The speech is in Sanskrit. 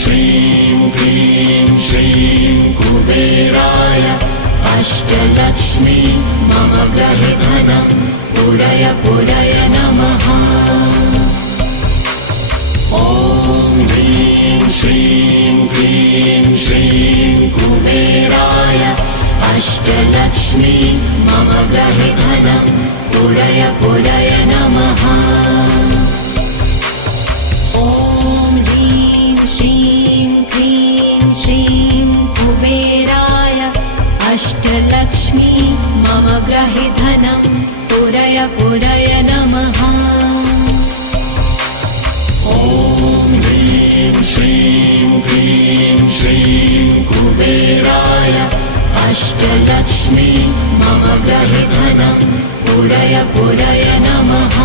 श्रीं क्लीं श्रीं कुबेराय अष्टलक्ष्मी मम गृहे धनं पूरय पूरय नमः। ॐ ह्रीं श्रीं क्लीं श्रीं कुबेराय अष्टलक्ष्मी मम गृहे धनं पूरय पूरय नमः। ॐ ह्रीं श्रीं क्लीं श्रीं कुबेराय अष्टलक्ष्मी मम गृहे धनं पूरय पूरय नमः। ॐ ह्रीं श्रीं क्लीं श्रीं कुबेराय अष्टलक्ष्मी मम गृहे धनं पूरय पूरय नमः।